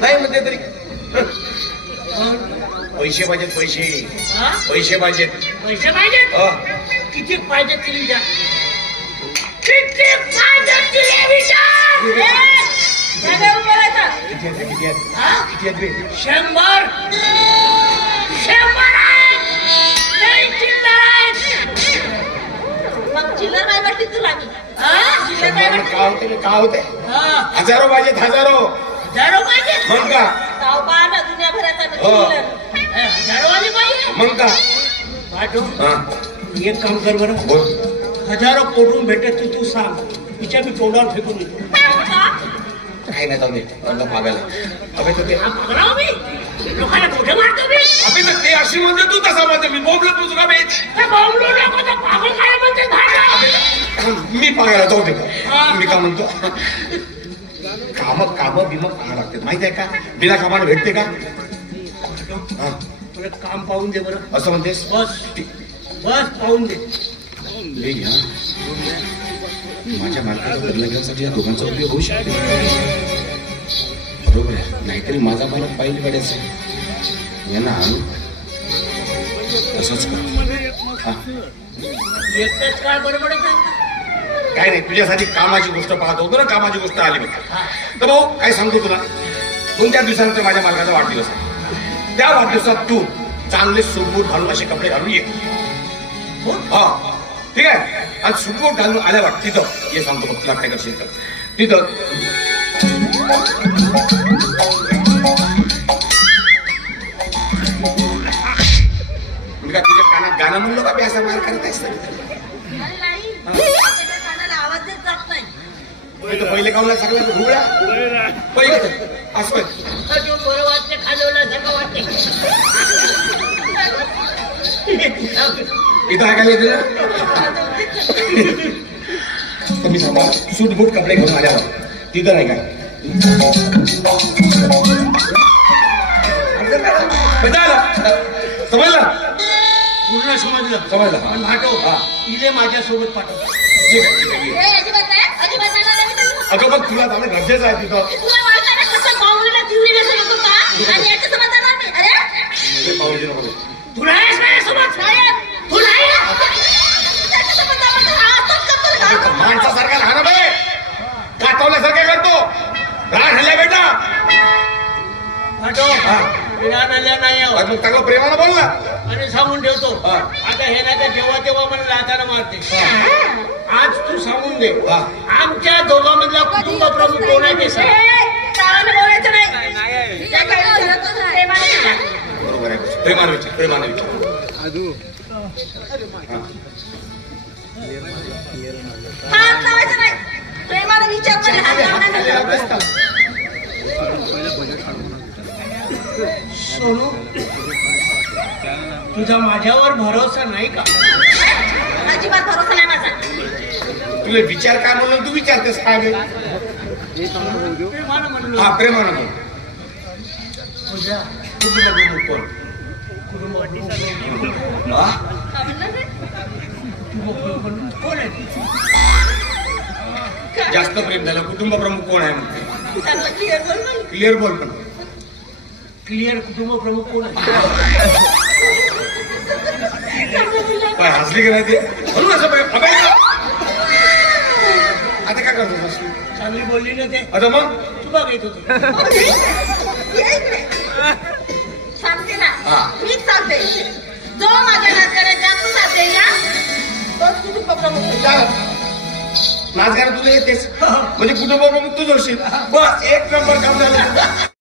नाही म्हणते तरी पैसे पाहिजेत. पैसे पैसे पाहिजेत. पैसे पाहिजेत. किती पाहिजेत तिला विचार. किती पाहिजेत तिला विचार. किती आहेत किती आहेत किती आहेत बे? 100. 100 आहेत. नाही चिल्लर आहेत. मग चिल्लर नाही वाटते तुला. काय होते काय होते? हजारो पाहिजेत. हजारो हजारो पाहिजेत. मग का ना दुनियाभराचा हजारो वाली पाहिजे. मग का पाठव. एक काम कर बरं. हजारो कोटून भेटत तू सांग. तिच्या मी तोंडावर फेकून येतो. काही नाही जाऊ दे पागायला. अबे तर ते लोकांना कुठे मारतो मी. अबे तर ते अशी म्हणते तू तसा म्हणते. मी बोंबलो तू तुला बेच पागल काय म्हणते. मी पागायला जाऊ दे का. मी का म्हणतो काम काम बिम पाहा लागते माहिती आहे का. बिना कामाने भेटते का. मला काम पाहून दे बरं. असं म्हणतेस. बस बस पाहून दे. माझ्या मालकाला बदला घेण्यासाठी या दोघांचा उपयोग होऊ शकतो. बरोबर आहे. नाहीतरी माझा मालक पाहिजे पडायचं यांना आणू तसंच कर. एकटंच काय बरोबर आहे. काय नाही तुझ्यासाठी कामाची गोष्ट पाहत होतो ना. कामाची गोष्ट आली बघ. तर भाऊ काय सांगतो तुला. 2-4 दिवसानंतर माझ्या मालकाचा वाढदिवस आहे. त्या वाढदिवसात तू चांगले सूटबूट घालून असे कपडे घालून ये. हा ठीक आहे. आणि सूटबूट घालून आल्यावर तिथं हे सांगतो बघ तुला काय करशील तर तिथं मी का तुझ्या कानात गाणं म्हणलो का. मी असा मार करत आहेस आवाज जात नाही. पहिले कावला सगळ्या घुगळा पहिले असं बरं वाटते. खाजवला सगळं वाटते. इथं ऐकायला येते ना. तर मी सांगा सूटबूट कपडे घेऊन आल्यावर तिथं नाही काय समजलं. पूर्ण समजलं. समजलं. पण पाठव. इले माझ्यासोबत पाठव. अगं बघ तुला जाणं गरजेचं आहे तिथं. तुला माणसासारखा राहणं बे. काठवल्यासारखं करतो. राड हल्ल्या बेटा. पाठव. नाही मग चांगलं प्रेमानं बोल ना. आणि सांगून ठेवतो. आता हे नाही तर जेव्हा तेव्हा मला लाथानं मारते. आज तू सांगून दे. आमच्या दोघांमधला कुटुंब प्रमुख कोण आहे ते सांग. बोलायचं नाही. बरोबर आहे. प्रेमानं विचार. प्रेमानं विचार. हात लावायचं नाही. प्रेमाने विचार. सोनू तुझा माझ्यावर भरोसा नाही का. अजिबात भरोसा नाही माझा. तुला विचार काय म्हणून तू विचारतेस काय. प्रेमानं म्हणलो. हा प्रेमानं बोल. तुझ्या कोण कोण आहे. जास्त प्रेम झालं. कुटुंब प्रमुख कोण आहे म्हणते. क्लिअर बोल. पण क्लिअर कुटुंब प्रमुख कोण आहे. काय हसली की नाही ते म्हणून असं आता काय करतो. चांगली बोलली ना ते. आता मग तू बघ येत होती. सांगते ना. मीच सांगते. जो माझ्या नात्याला जास्त साथ देईल ना तोच कुटुंब प्रमुख. नाचगाणं तुला येतेस म्हणजे कुटुंब प्रमुख तूच होशील. बस 1 नंबर काम झालं.